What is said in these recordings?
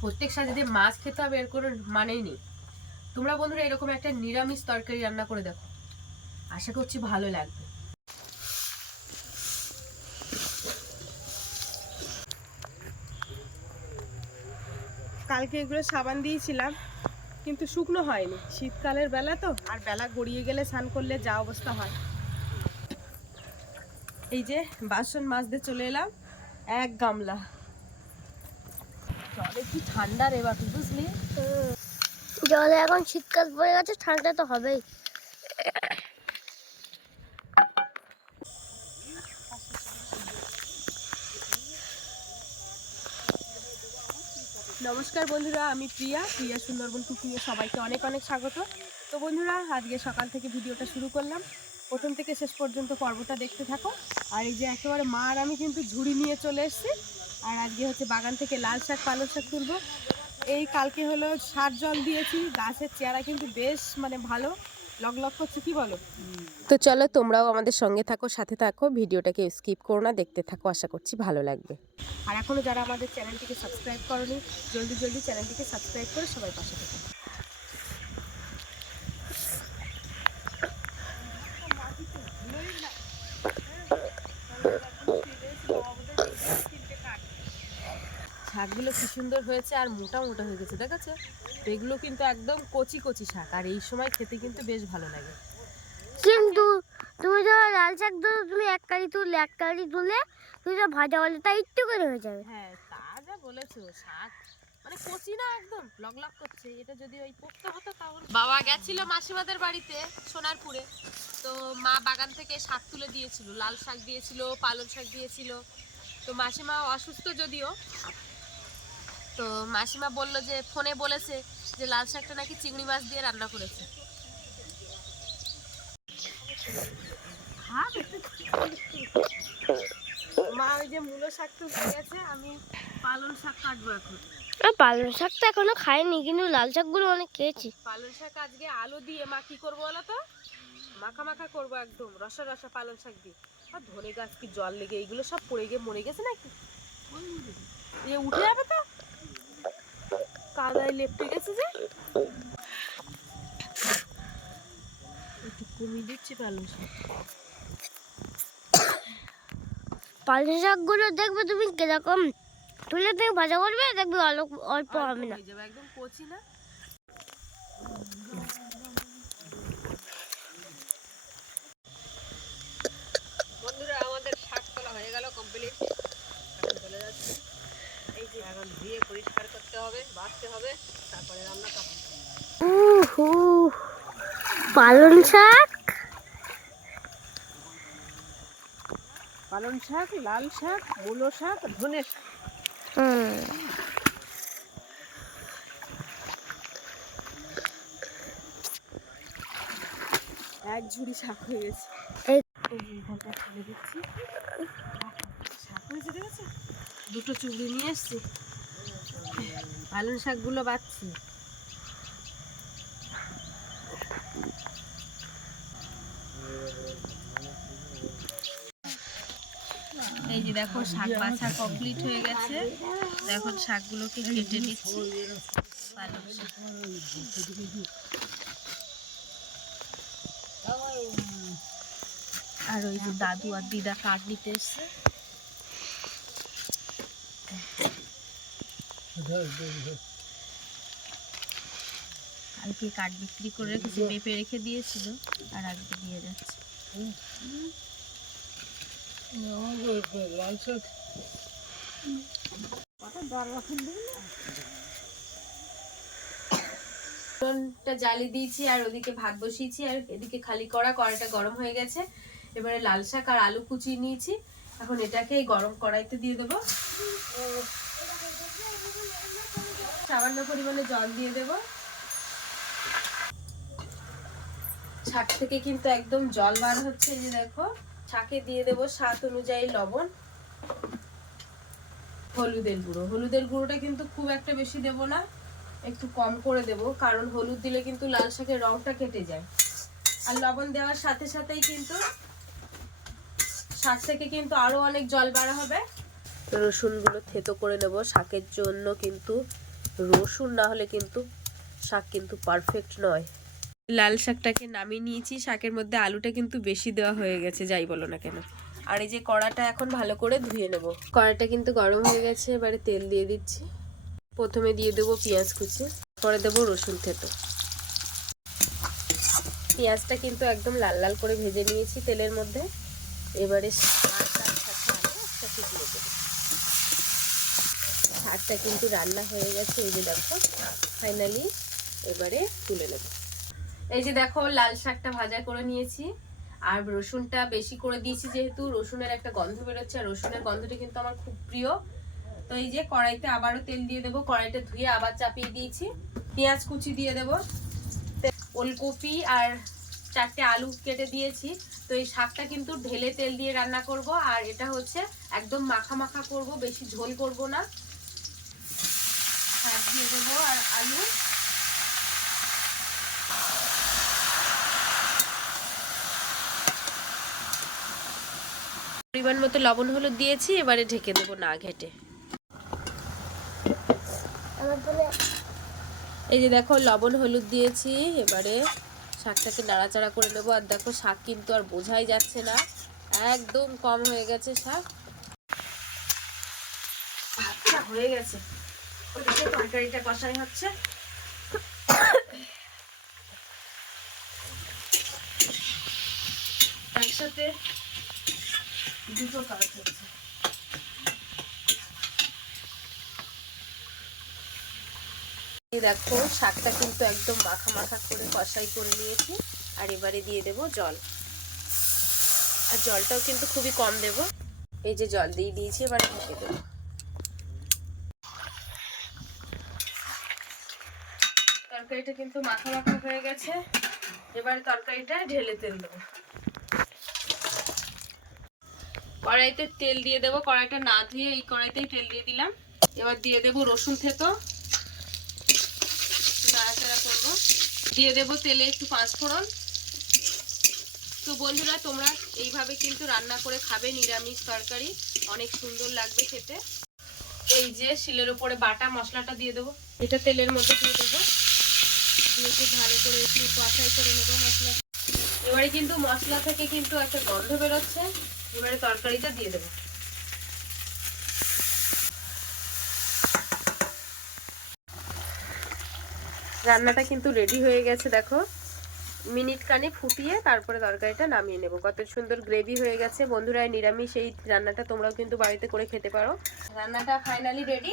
প্রত্যেক সাজে যে মাছ খেতে হবে, এর কোনো মানেই নেই। তোমরা বন্ধুরা, এরকম একটা নিরামিষ তরকারি রান্না করে দেখো। আশা করছি ভালো লাগবে। কালকে এগুলো সাবান দিয়েছিলাম, কিন্তু শুকনো হয়নি। শীতকালের বেলা তো, আর বেলা গড়িয়ে গেলে স্নান করলে যা অবস্থা হয়। এই যে বাসন মাজতে চলে এলাম, এক গামলা। জলে ঠান্ডা রে বাপি বুঝলি? জলে এখন শীতকাল পড়ে গেছে ঠান্ডা তো হবেই। নমস্কার বন্ধুরা আমি প্রিয়া প্রিয়া সুন্দরবন কুকিংয়ে সবাইকে অনেক অনেক স্বাগত। তো বন্ধুরা আজকে সকাল থেকে ভিডিওটা শুরু করলাম। প্রথম থেকে শেষ পর্যন্ত পর্বটা দেখতে থাকো। আর এই যে একেবারে মা আর আমি কিন্তু ঝুড়ি নিয়ে চলে এসেছি। আর আজকে হচ্ছে বাগান থেকে লাল শাক পালং শাক তুলবো। এই কালকে হলো সার জল দিয়েছি গাছের চেহারা কিন্তু বেশ মানে ভালো। লগ লগ করছে কি বলো? তো চলো তোমরাও আমাদের সঙ্গে থাকো সাথে থাকো। ভিডিওটাকে স্কিপ করো না দেখতে থাকো আশা করছি ভালো লাগবে। আর এখনও যারা আমাদের চ্যানেলটিকে সাবস্ক্রাইব করনি জলদি জলদি চ্যানেলটিকে সাবস্ক্রাইব করে সবাই পাশে থাকো। শাকগুলো কি সুন্দর হয়েছে আর মোটা মোটা হয়ে গেছে দেখাচ্ছে? এগুলো কিন্তু একদম কচি কচি শাক আর এই সময় খেতে কিন্তু বেশ ভালো লাগে। কিন্তু তুমি তো লাল শাক তো তুমি এক কারি তুললে এক কারি তুলে তুমি তো ভাজা হলে তা একটু করে হয়ে যাবে। হ্যাঁ তা যা বলেছ শাক মানে কচি না একদম লগ লগ করছে। এটা যদি ওই পোক্ত হতো তাহলে বাবা গেছিল মাসিমাদের বাড়িতে সোনারপুরে। তো মা বাগান থেকে শাক তুলে দিয়েছিল লাল শাক দিয়েছিল পালং শাক দিয়েছিল। তো মাসিমা অসুস্থ যদিও তো মাসিমা বলল যে ফোনে বলেছে যে লাল শাকটা নাকি চিংড়ি মাছ দিয়ে রান্না করেছে। মা ওই যে মূলো শাক তো হয়ে গেছে আমি পালং শাক কাটবো এখন। পালং শাক তো এখনও খাইনি কিন্তু লাল শাকগুলো অনেক খেয়েছি। পালং শাক আজকে আলু দিয়ে মা কি করব বলো তো? মাখা মাখা করব একদম রসা রসা পালং শাক দিয়ে। আর ধনে গাছ কি জল লেগে এইগুলো সব পড়ে গিয়ে মরে গেছে নাকি? এ উঠে যাবে তো? কাদায় লেপটে গেছে যে। একটু কমিয়ে দিচ্ছি পালং শাক। পালং শাকগুলো দেখবে তুমি কীরকম? তুলে তুমি ভাজা করবে দেখবে অল্প অল্প হবে না। একদম কচি না। বন্ধুরা আমাদের শাক তোলা হয়ে গেল কমপ্লিট এখন চলে যাচ্ছে এই যে এখন ধুয়ে পরিষ্কার করতে হবে তারপরে রান্না তখন শাক? পালং শাক লাল শাক মূলো শাক ধনে শাক। এক ঝুড়ি শাক হয়ে গেছে। শাক হয়েছে দেখেছ দুটো চুবড়ি নিয়ে এসছি। পালং শাকগুলো বাচ্ছি। এই যে দেখো শাক বাছা কমপ্লিট হয়ে গেছে। এখন শাকগুলোকে কেটে নিচ্ছি। আর ওই যে দাদু আর দিদা কাঠ নিতে এসছে। কালকে কাঠ বিক্রি করে পেঁপে রেখে দিয়েছিল, আর আজকে দিয়ে যাচ্ছে। জ্বালি দিয়েছি আর ওদিকে ভাত বসিয়েছি, আর এদিকে খালি কড়া কড়াটা গরম হয়ে গেছে। এবারে লাল শাক আর আলু কুচিয়ে নিয়েছি। এখন এটাকে গরম কড়াইতে দিয়ে দেবো। সামান্য পরিমাণে জল দিয়ে দেবো। ছাক থেকে কিন্তু একদম জল বার হচ্ছে যে দেখো। ছাকে দিয়ে দেবো স্বাদ অনুযায়ী লবণ। হলুদের গুঁড়ো। হলুদের গুঁড়োটা কিন্তু খুব একটা বেশি দেব না, একটু কম করে দেব, কারণ হলুদ দিলে কিন্তু লাল শাকের রংটা কেটে যায়। আর লবণ দেওয়ার সাথে সাথেই কিন্তু শাক থেকে কিন্তু আরও অনেক জল বাড়া হবে। রসুনগুলো থেতো করে নেব শাকের জন্য কিন্তু রসুন না হলে কিন্তু শাক কিন্তু পারফেক্ট নয়। লাল শাকটাকে নামিয়ে নিয়েছি, শাকের মধ্যে আলুটা কিন্তু বেশি দেওয়া হয়ে গেছে, যাই বলো না কেন। আর এই যে কড়াটা এখন ভালো করে ধুয়ে নেব। কড়াটা কিন্তু গরম হয়ে গেছে, এবারে তেল দিয়ে দিচ্ছি। প্রথমে দিয়ে দেবো পেঁয়াজ কুচি, পরে দেবো রসুন থেতো। পেঁয়াজটা কিন্তু একদম লাল লাল করে ভেজে নিয়েছি তেলের মধ্যে। এবারে শাক আর সাথে আলু একসাথে দিয়ে দেবো শাকটা কিন্তু রান্না হয়ে গেছে, এই যে দেখো। ফাইনালি এবারে তুলে নেব। এই যে দেখো, লাল শাকটা ভাজা করে নিয়েছি। আর রসুনটা বেশি করে দিয়েছি যেহেতু, রসুনের একটা গন্ধ বেরোচ্ছে, আর রসুনের গন্ধটা কিন্তু আমার খুব প্রিয়। তো এই যে কড়াইতে আবারও তেল দিয়ে দেবো, কড়াইটা ধুয়ে আবার চাপিয়ে দিয়েছি। পেঁয়াজ কুচি দিয়ে দেবো। ওলকপি আর চারটে আলু কেটে দিয়েছি। তো এই শাকটা কিন্তু ঢেলে তেল দিয়ে রান্না করব, আর এটা হচ্ছে একদম মাখা মাখা করব, বেশি ঝোল করব না। শাক দিয়ে দেবো আর আলু। পরিমাণ মতো লবণ হলুদ দিয়েছি এবারে ঢেকে দেবো না ঘেটে। এই যে দেখো লবণ হলুদ দিয়েছি এবারে শাকটাকে নাড়াচাড়া করে নেব। আর দেখো শাক কিন্তু আর বোঝাই যাচ্ছে না। একদম কম হয়ে গেছে শাক। হয়ে গেছে। ওদিকে তরকারিটা কষাই হচ্ছে। একসাথে দুটো কাজ হচ্ছে। দেখো, শাকটা কিন্তু একদম মাখা মাখা করে কষাই করে নিয়েছি, আর এবারে দিয়ে দেব জল। আর জলটাও কিন্তু খুবই কম দেব। এই যে জল দিয়ে দিয়েছি, এবারে ঢেকে দেবো। তরকারিটা কিন্তু মাখা মাখা হয়ে গেছে। এবারে তরকারিটা ঢেলে তেল দেবো। কড়াইতে তেল দিয়ে দেবো। কড়াইটা না ধুয়ে এই কড়াইতেই তেল দিয়ে দিলাম। এবার দিয়ে দেবো রসুন থেতো। নাড়াচাড়া করব। দিয়ে দেবো তেলে একটু পাঁচ ফোড়ন তো বন্ধুরা, তোমরা এইভাবে কিন্তু রান্না করে খাবে নিরামিষ তরকারি। অনেক সুন্দর লাগবে খেতে। এই যে শিলের উপরে বাটা মশলাটা দিয়ে দেবো। এটা তেলের মধ্যে দিয়ে দেবো। করে একটু কষাই করে নেব মশলা। এবারে কিন্তু মশলা থেকে কিন্তু একটা গন্ধ বেরোচ্ছে। এবারে তরকারিটা দিয়ে দেবো। রান্নাটা কিন্তু রেডি হয়ে গেছে, দেখো। মিনিট কানে ফুটিয়ে তারপরে তরকারিটা নামিয়ে নেব। কত সুন্দর গ্রেভি হয়ে গেছে। বন্ধুরা নিরামিষ এই রান্নাটা তোমরাও কিন্তু বাড়িতে করে খেতে পারো। রান্নাটা ফাইনালি রেডি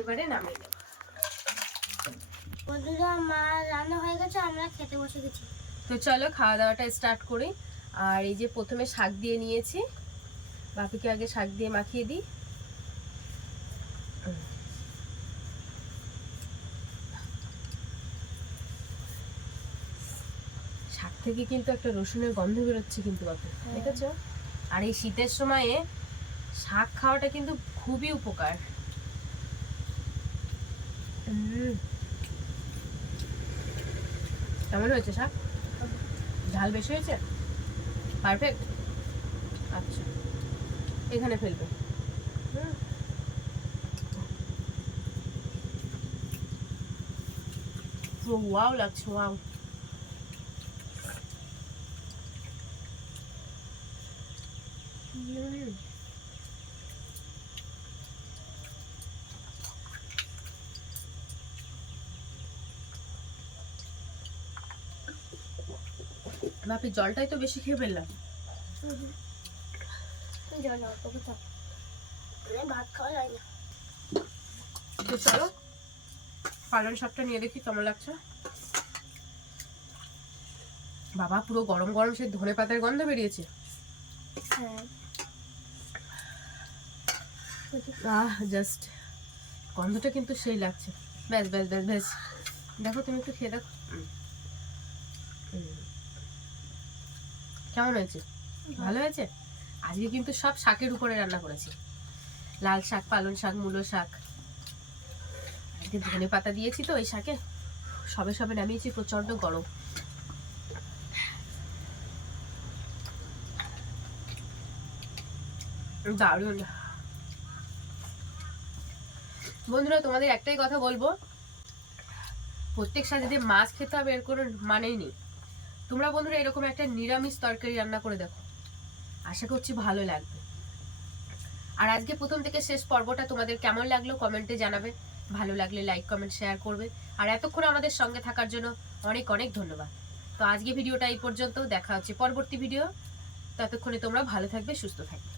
এবারে নামিয়ে নেব। বন্ধুরা মা রান্না হয়ে গেছে আমরা খেতে বসে গেছি। তো চলো খাওয়া দাওয়াটা স্টার্ট করি। আর এই যে প্রথমে শাক দিয়ে নিয়েছি। বাপিকে আগে শাক দিয়ে মাখিয়ে দিই। শাক থেকে কিন্তু একটা রসুনের গন্ধ বেরোচ্ছে কিন্তু বাপি দেখেছ? আর এই শীতের সময়ে শাক খাওয়াটা কিন্তু খুবই উপকার। উম। কেমন হয়েছে শাক? ঝাল বেশি হয়েছে? পারফেক্ট আচ্ছা এখানে ফেলবে। হুম। ওয়াও লাগছে ওয়াও বাপি জলটাই তো বেশি খেয়ে ফেললাম। মানে ভাত খাওয়া না। তো চলো পালং শাকটা নিয়ে দেখি কেমন লাগছে। বাবা পুরো গরম গরম সে ধনে পাতার গন্ধ বেরিয়েছে। হ্যাঁ। আহ জাস্ট গন্ধটা কিন্তু সেই লাগছে। ব্যাস ব্যাস ব্যাস ব্যাস। দেখো তুমি একটু খেয়ে দেখো। উম। কেমন হয়েছে? ভালো হয়েছে? আজকে কিন্তু সব শাকের উপরে রান্না করেছি। লাল শাক, পালং শাক, মূলো শাক। আজকে ধনে পাতা দিয়েছি তো এই শাকে। সবে সবে নামিয়েছি প্রচণ্ড গরম। দারুণ। বন্ধুরা, তোমাদের একটাই কথা বলব। প্রত্যেক সাথে মাছ খেতে হবে, এর কোনো মানেই নেই। তোমরা বন্ধুরা এরকম একটা নিরামিষ তরকারি রান্না করে দেখো। আশা করছি ভালো লাগবে। আর আজকে প্রথম থেকে শেষ পর্বটা তোমাদের কেমন লাগল কমেন্টে জানাবে। ভালো লাগলে লাইক কমেন্ট শেয়ার করবে। আর এতক্ষণ আমাদের সঙ্গে থাকার জন্য অনেক অনেক ধন্যবাদ। তো আজকে ভিডিওটা এই পর্যন্ত। দেখা হচ্ছে পরবর্তী ভিডিও ততক্ষণে তোমরা ভালো থাকবে, সুস্থ থাকবে।